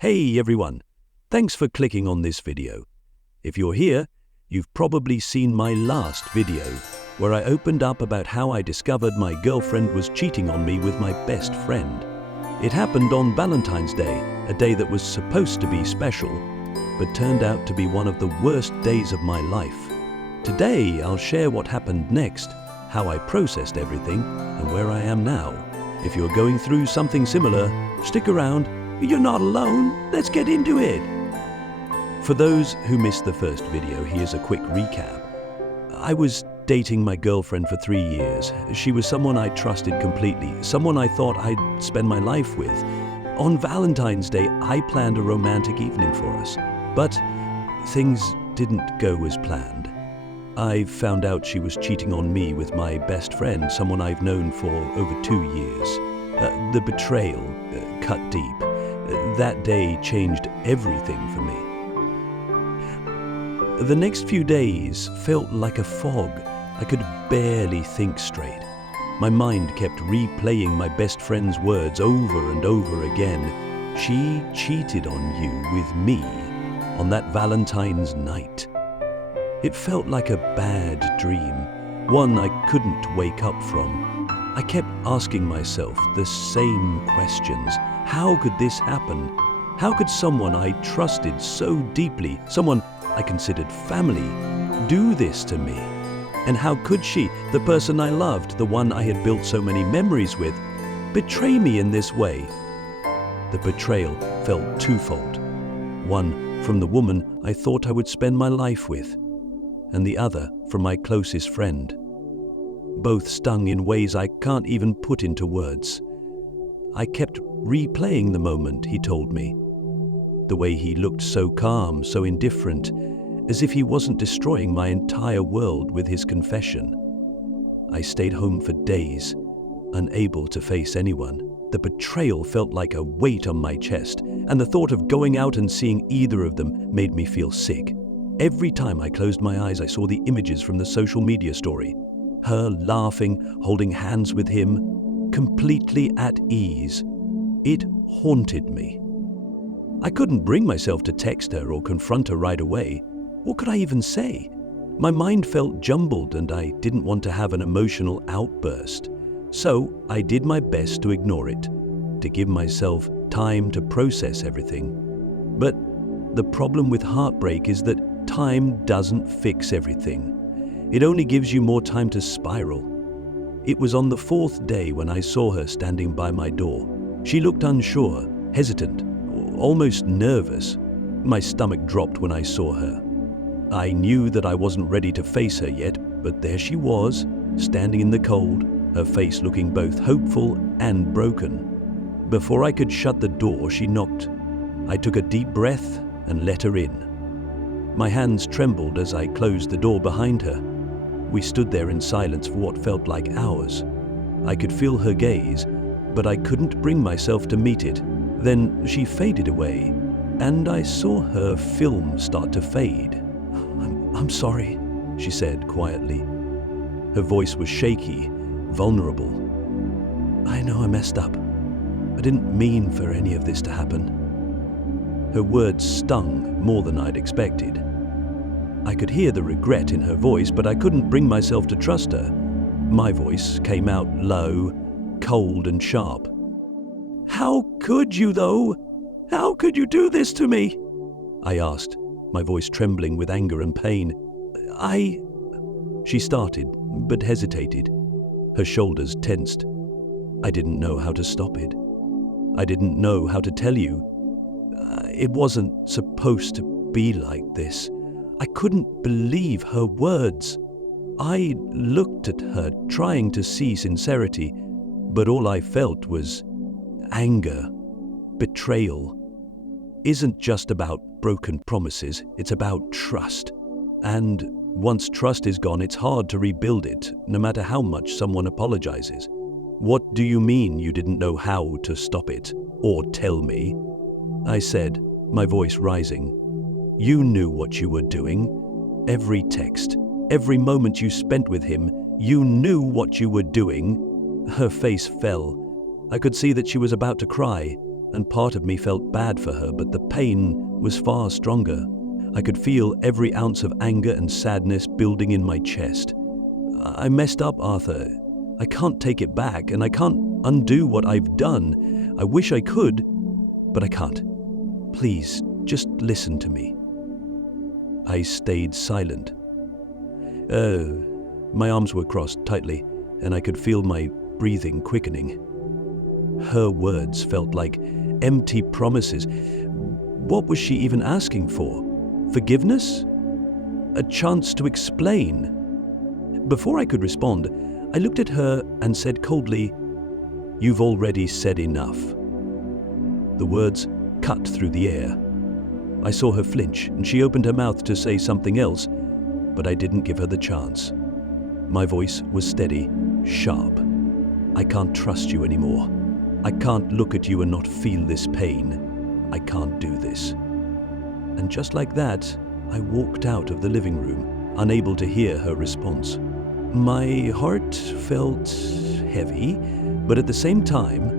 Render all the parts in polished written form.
Hey everyone, thanks for clicking on this video. If you're here, you've probably seen my last video where I opened up about how I discovered my girlfriend was cheating on me with my best friend. It happened on Valentine's Day, a day that was supposed to be special, but turned out to be one of the worst days of my life. Today, I'll share what happened next, how I processed everything, and where I am now. If you're going through something similar, stick around. You're not alone. Let's get into it. For those who missed the first video, here's a quick recap. I was dating my girlfriend for 3 years. She was someone I trusted completely, someone I thought I'd spend my life with. On Valentine's Day, I planned a romantic evening for us, but things didn't go as planned. I found out she was cheating on me with my best friend, someone I've known for over 2 years. The betrayal cut deep. That day changed everything for me. The next few days felt like a fog. I could barely think straight. My mind kept replaying my best friend's words over and over again. She cheated on you with me on that Valentine's night. It felt like a bad dream, one I couldn't wake up from. I kept asking myself the same questions. How could this happen? How could someone I trusted so deeply, someone I considered family, do this to me? And how could she, the person I loved, the one I had built so many memories with, betray me in this way? The betrayal felt twofold. One from the woman I thought I would spend my life with, and the other from my closest friend. Both stung in ways I can't even put into words. I kept replaying the moment he told me. The way he looked so calm, so indifferent, as if he wasn't destroying my entire world with his confession. I stayed home for days, unable to face anyone. The betrayal felt like a weight on my chest, and the thought of going out and seeing either of them made me feel sick. Every time I closed my eyes, I saw the images from the social media story. Her laughing, holding hands with him, completely at ease. It haunted me. I couldn't bring myself to text her or confront her right away. What could I even say? My mind felt jumbled and I didn't want to have an emotional outburst. So I did my best to ignore it, to give myself time to process everything. But the problem with heartbreak is that time doesn't fix everything. It only gives you more time to spiral. It was on the 4th day when I saw her standing by my door. She looked unsure, hesitant, almost nervous. My stomach dropped when I saw her. I knew that I wasn't ready to face her yet, but there she was, standing in the cold, her face looking both hopeful and broken. Before I could shut the door, she knocked. I took a deep breath and let her in. My hands trembled as I closed the door behind her. We stood there in silence for what felt like hours. I could feel her gaze, but I couldn't bring myself to meet it. Then she faded away, and I saw her film start to fade. I'm sorry, she said quietly. Her voice was shaky, vulnerable. I know I messed up. I didn't mean for any of this to happen. Her words stung more than I'd expected. I could hear the regret in her voice, but I couldn't bring myself to trust her. My voice came out low, cold and sharp. How could you, though? How could you do this to me? I asked, my voice trembling with anger and pain. She started, but hesitated. Her shoulders tensed. I didn't know how to stop it. I didn't know how to tell you. It wasn't supposed to be like this. I couldn't believe her words. I looked at her, trying to see sincerity, but all I felt was anger. Betrayal isn't just about broken promises, it's about trust. And once trust is gone, it's hard to rebuild it, no matter how much someone apologizes. What do you mean you didn't know how to stop it, or tell me? I said, my voice rising. You knew what you were doing. Every text, every moment you spent with him, you knew what you were doing. Her face fell. I could see that she was about to cry. and part of me felt bad for her, but the pain was far stronger. I could feel every ounce of anger and sadness building in my chest. I messed up, Arthur. I can't take it back, and I can't undo what I've done. I wish I could, but I can't. Please, just listen to me. I stayed silent. My arms were crossed tightly, and I could feel my breathing quickening. Her words felt like empty promises. What was she even asking for? Forgiveness? A chance to explain? Before I could respond, I looked at her and said coldly, "You've already said enough." The words cut through the air. I saw her flinch, and she opened her mouth to say something else, but I didn't give her the chance. My voice was steady, sharp. "I can't trust you anymore. I can't look at you and not feel this pain. I can't do this." And just like that, I walked out of the living room, unable to hear her response. My heart felt heavy, but at the same time,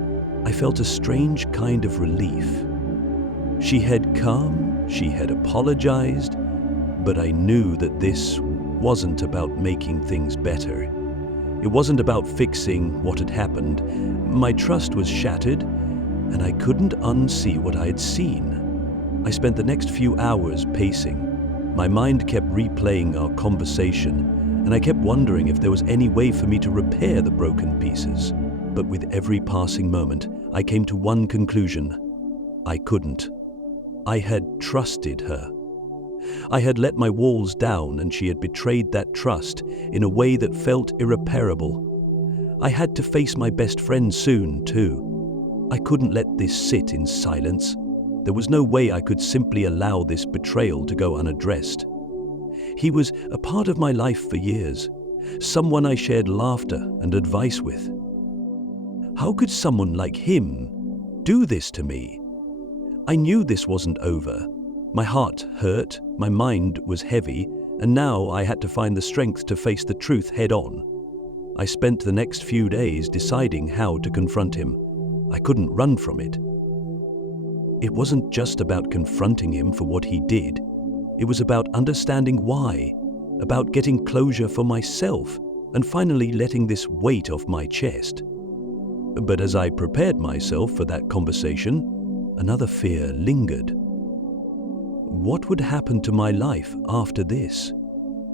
I felt a strange kind of relief. She had come, she had apologized, but I knew that this wasn't about making things better. It wasn't about fixing what had happened. My trust was shattered, and I couldn't unsee what I had seen. I spent the next few hours pacing. My mind kept replaying our conversation, and I kept wondering if there was any way for me to repair the broken pieces. But with every passing moment, I came to one conclusion. I couldn't. I had trusted her. I had let my walls down, and she had betrayed that trust in a way that felt irreparable. I had to face my best friend soon, too. I couldn't let this sit in silence. There was no way I could simply allow this betrayal to go unaddressed. He was a part of my life for years, someone I shared laughter and advice with. How could someone like him do this to me? I knew this wasn't over. My heart hurt, my mind was heavy, and now I had to find the strength to face the truth head on. I spent the next few days deciding how to confront him. I couldn't run from it. It wasn't just about confronting him for what he did. It was about understanding why, about getting closure for myself, and finally letting this weight off my chest. But as I prepared myself for that conversation, another fear lingered. What would happen to my life after this?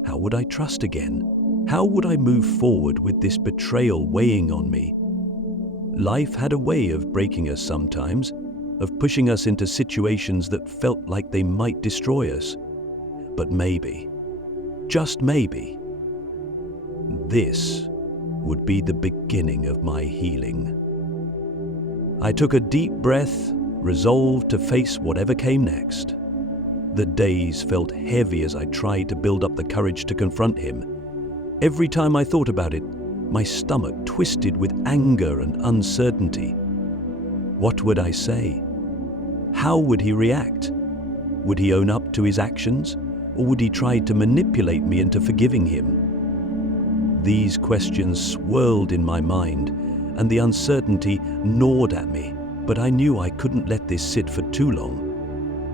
How would I trust again? How would I move forward with this betrayal weighing on me? Life had a way of breaking us sometimes, of pushing us into situations that felt like they might destroy us. But maybe, just maybe, this would be the beginning of my healing. I took a deep breath, resolved to face whatever came next. The days felt heavy as I tried to build up the courage to confront him. Every time I thought about it, my stomach twisted with anger and uncertainty. What would I say? How would he react? Would he own up to his actions, or would he try to manipulate me into forgiving him? These questions swirled in my mind, and the uncertainty gnawed at me, but I knew I couldn't let this sit for too long.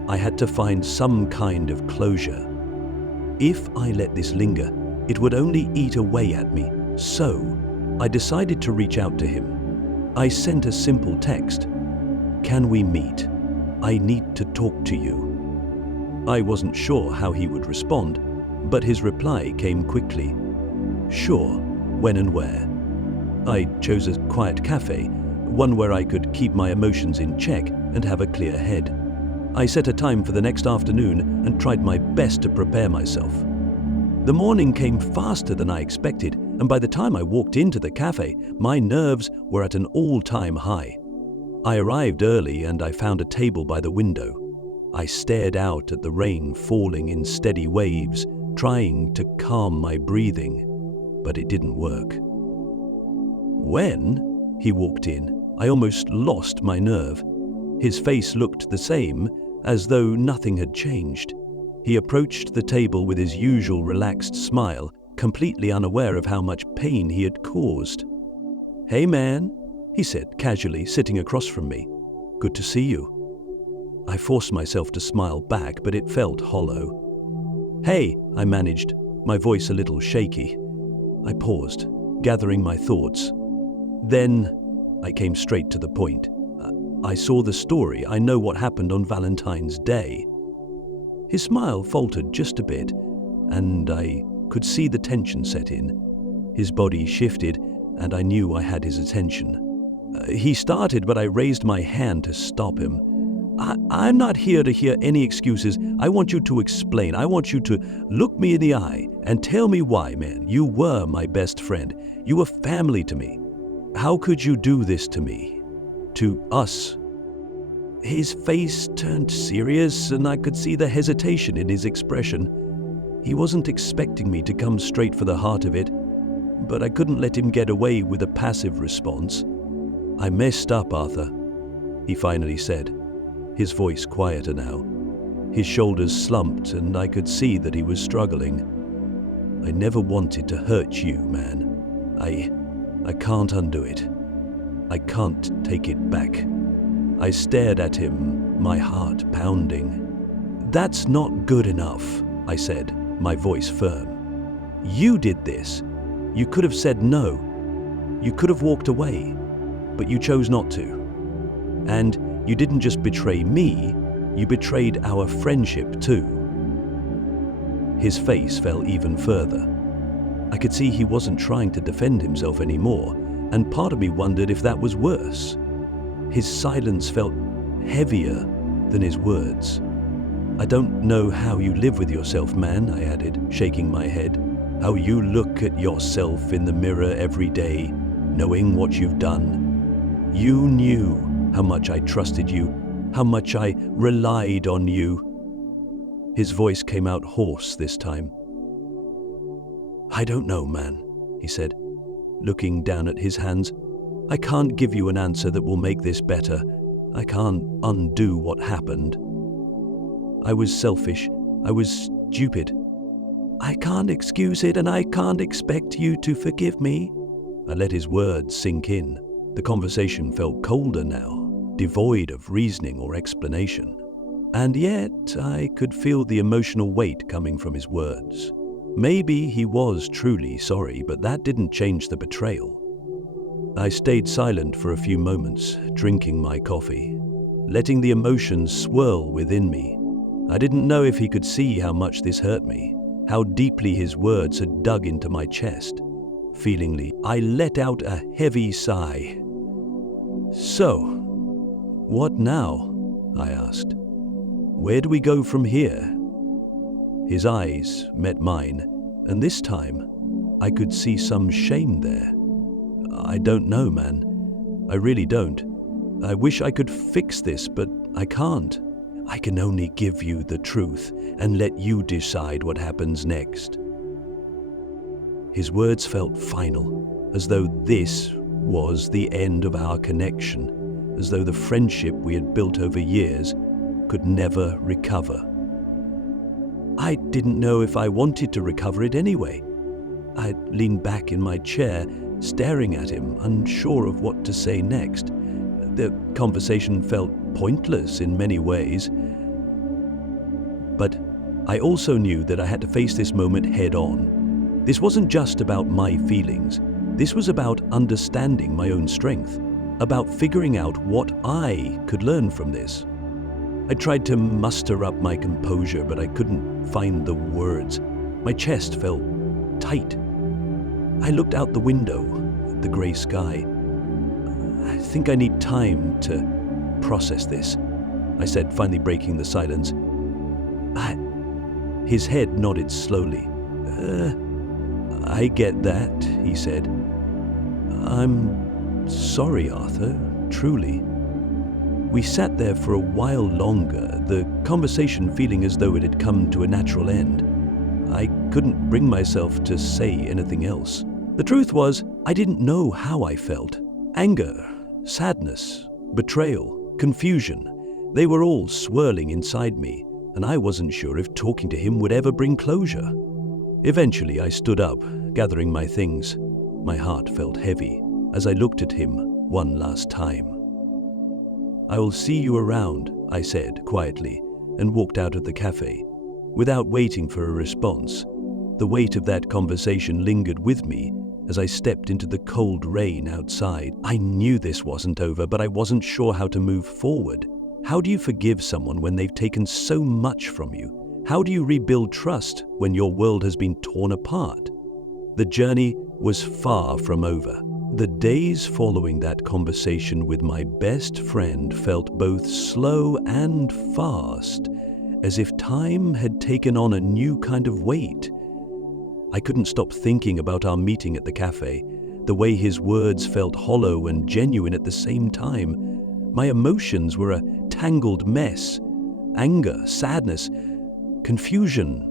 I had to find some kind of closure. If I let this linger, it would only eat away at me. So, I decided to reach out to him. I sent a simple text. "Can we meet? I need to talk to you." I wasn't sure how he would respond, but his reply came quickly. "Sure, when and where?" I chose a quiet cafe, one where I could keep my emotions in check and have a clear head. I set a time for the next afternoon and tried my best to prepare myself. The morning came faster than I expected, and by the time I walked into the cafe, my nerves were at an all-time high. I arrived early and I found a table by the window. I stared out at the rain falling in steady waves, trying to calm my breathing, but it didn't work. When he walked in, I almost lost my nerve. His face looked the same, as though nothing had changed. He approached the table with his usual relaxed smile, completely unaware of how much pain he had caused. "Hey man," he said casually, sitting across from me. Good to see you." I forced myself to smile back, but it felt hollow. "Hey," I managed, my voice a little shaky. I paused, gathering my thoughts. Then I came straight to the point. "I saw the story. I know what happened on Valentine's Day." His smile faltered just a bit, and I could see the tension set in. His body shifted, and I knew I had his attention. He started, but I raised my hand to stop him. I'm not here to hear any excuses. I want you to explain. I want you to look me in the eye and tell me why, man. You were my best friend. You were family to me. How could you do this to me? To us?" His face turned serious, and I could see the hesitation in his expression. He wasn't expecting me to come straight for the heart of it, but I couldn't let him get away with a passive response. "I messed up, Arthur," he finally said, his voice quieter now. His shoulders slumped, and I could see that he was struggling. "I never wanted to hurt you, man. I can't undo it. I can't take it back." I stared at him, my heart pounding. "That's not good enough," I said, my voice firm. "You did this. You could have said no. You could have walked away, but you chose not to. And you didn't just betray me, you betrayed our friendship too." His face fell even further. I could see he wasn't trying to defend himself anymore, and part of me wondered if that was worse. His silence felt heavier than his words. "I don't know how you live with yourself, man," I added, shaking my head. "How you look at yourself in the mirror every day, knowing what you've done. You knew how much I trusted you, how much I relied on you." His voice came out hoarse this time. "I don't know, man," he said, looking down at his hands. "I can't give you an answer that will make this better. I can't undo what happened. I was selfish. I was stupid. I can't excuse it, and I can't expect you to forgive me." I let his words sink in. The conversation felt colder now, devoid of reasoning or explanation. And yet I could feel the emotional weight coming from his words. Maybe he was truly sorry, but that didn't change the betrayal. I stayed silent for a few moments, drinking my coffee, letting the emotions swirl within me. I didn't know if he could see how much this hurt me, how deeply his words had dug into my chest. Feelingly, I let out a heavy sigh. "So, what now?" I asked. "Where do we go from here?" His eyes met mine, and this time I could see some shame there. "I don't know, man. I really don't. I wish I could fix this, but I can't. I can only give you the truth and let you decide what happens next." His words felt final, as though this was the end of our connection, as though the friendship we had built over years could never recover. I didn't know if I wanted to recover it anyway. I leaned back in my chair, staring at him, unsure of what to say next. The conversation felt pointless in many ways. But I also knew that I had to face this moment head on. This wasn't just about my feelings. This was about understanding my own strength, about figuring out what I could learn from this. I tried to muster up my composure, but I couldn't find the words. My chest felt tight. I looked out the window at the grey sky. "I think I need time to process this," I said, finally breaking the silence. His head nodded slowly. I get that," he said. "I'm sorry, Arthur, truly." We sat there for a while longer, the conversation feeling as though it had come to a natural end. I couldn't bring myself to say anything else. The truth was, I didn't know how I felt. Anger, sadness, betrayal, confusion, they were all swirling inside me, and I wasn't sure if talking to him would ever bring closure. Eventually, I stood up, gathering my things. My heart felt heavy as I looked at him one last time. "I will see you around," I said quietly, and walked out of the cafe. Without waiting for a response, the weight of that conversation lingered with me as I stepped into the cold rain outside. I knew this wasn't over, but I wasn't sure how to move forward. How do you forgive someone when they've taken so much from you? How do you rebuild trust when your world has been torn apart? The journey was far from over. The days following that conversation with my best friend felt both slow and fast, as if time had taken on a new kind of weight. I couldn't stop thinking about our meeting at the cafe, the way his words felt hollow and genuine at the same time. My emotions were a tangled mess: anger, sadness, confusion,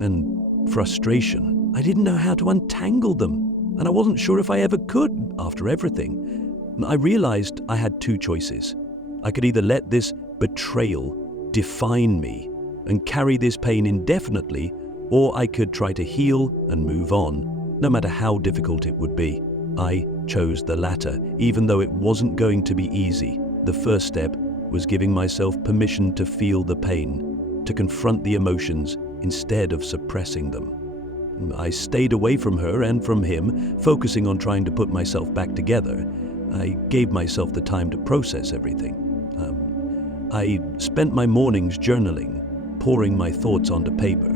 and frustration. I didn't know how to untangle them, and I wasn't sure if I ever could after everything. I realized I had two choices. I could either let this betrayal define me and carry this pain indefinitely, or I could try to heal and move on, no matter how difficult it would be. I chose the latter, even though it wasn't going to be easy. The first step was giving myself permission to feel the pain, to confront the emotions instead of suppressing them. I stayed away from her and from him, focusing on trying to put myself back together. I gave myself the time to process everything. I spent my mornings journaling, pouring my thoughts onto paper.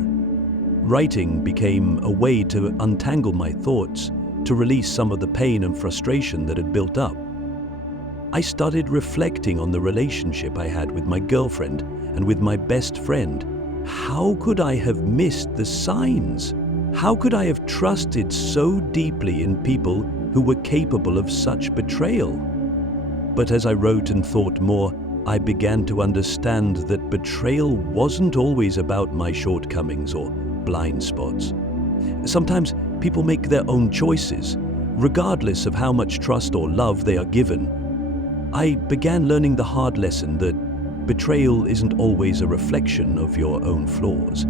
Writing became a way to untangle my thoughts, to release some of the pain and frustration that had built up. I started reflecting on the relationship I had with my girlfriend and with my best friend. How could I have missed the signs? How could I have trusted so deeply in people who were capable of such betrayal? But as I wrote and thought more, I began to understand that betrayal wasn't always about my shortcomings or blind spots. Sometimes people make their own choices, regardless of how much trust or love they are given. I began learning the hard lesson that betrayal isn't always a reflection of your own flaws.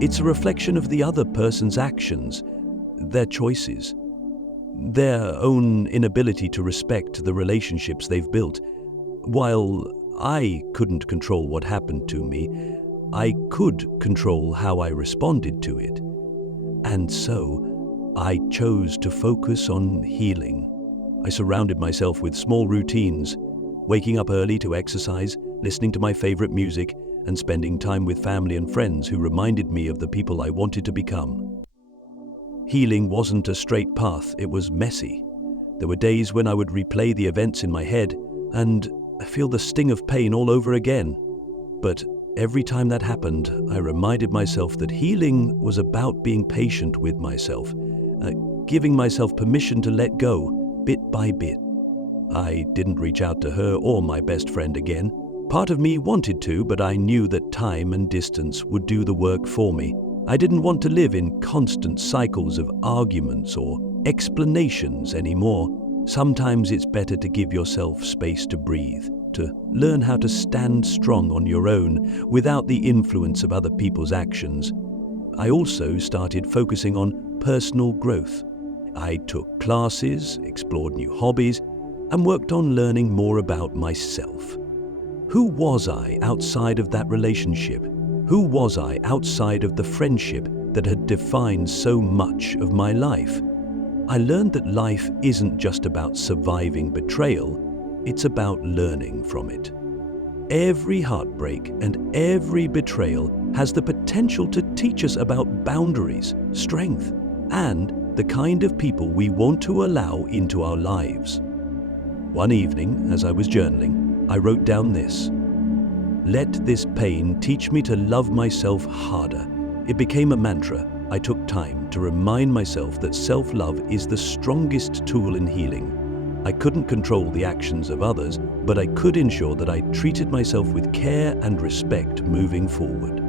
It's a reflection of the other person's actions, their choices, their own inability to respect the relationships they've built. While I couldn't control what happened to me, I could control how I responded to it. And so, I chose to focus on healing. I surrounded myself with small routines, waking up early to exercise, listening to my favorite music, and spending time with family and friends who reminded me of the people I wanted to become. Healing wasn't a straight path, it was messy. There were days when I would replay the events in my head and feel the sting of pain all over again. But every time that happened, I reminded myself that healing was about being patient with myself, giving myself permission to let go, bit by bit. I didn't reach out to her or my best friend again. Part of me wanted to, but I knew that time and distance would do the work for me. I didn't want to live in constant cycles of arguments or explanations anymore. Sometimes it's better to give yourself space to breathe, to learn how to stand strong on your own without the influence of other people's actions. I also started focusing on personal growth. I took classes, explored new hobbies, and worked on learning more about myself. Who was I outside of that relationship? Who was I outside of the friendship that had defined so much of my life? I learned that life isn't just about surviving betrayal, it's about learning from it. Every heartbreak and every betrayal has the potential to teach us about boundaries, strength, and the kind of people we want to allow into our lives. One evening, as I was journaling, I wrote down this: "Let this pain teach me to love myself harder." It became a mantra. I took time to remind myself that self-love is the strongest tool in healing. I couldn't control the actions of others, but I could ensure that I treated myself with care and respect moving forward.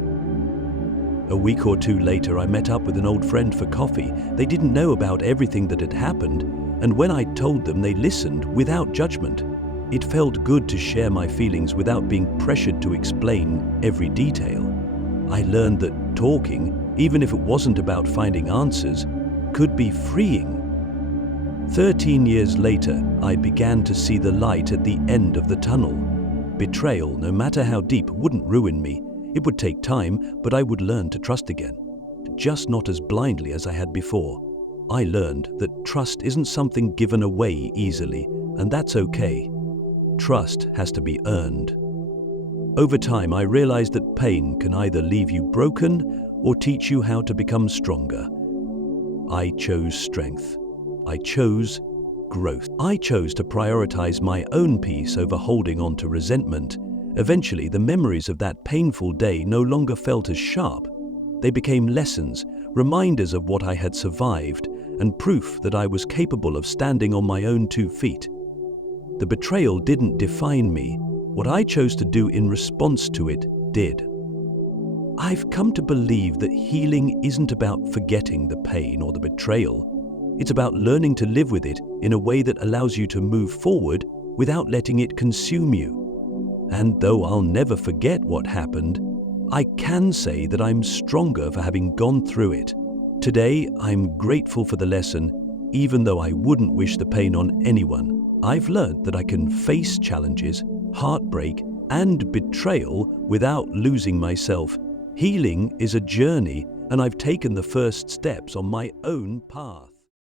A week or two later, I met up with an old friend for coffee. They didn't know about everything that had happened, and when I told them, they listened without judgment. It felt good to share my feelings without being pressured to explain every detail. I learned that talking, even if it wasn't about finding answers, could be freeing. 13 years later, I began to see the light at the end of the tunnel. Betrayal, no matter how deep, wouldn't ruin me. It would take time, but I would learn to trust again. Just not as blindly as I had before. I learned that trust isn't something given away easily, and that's okay. Trust has to be earned. Over time, I realized that pain can either leave you broken or teach you how to become stronger. I chose strength. I chose growth. I chose to prioritize my own peace over holding on to resentment. Eventually, the memories of that painful day no longer felt as sharp. They became lessons, reminders of what I had survived, and proof that I was capable of standing on my own 2 feet. The betrayal didn't define me. What I chose to do in response to it did. I've come to believe that healing isn't about forgetting the pain or the betrayal. It's about learning to live with it in a way that allows you to move forward without letting it consume you. And though I'll never forget what happened, I can say that I'm stronger for having gone through it. Today, I'm grateful for the lesson, even though I wouldn't wish the pain on anyone. I've learned that I can face challenges, heartbreak, and betrayal without losing myself. Healing is a journey, and I've taken the first steps on my own path.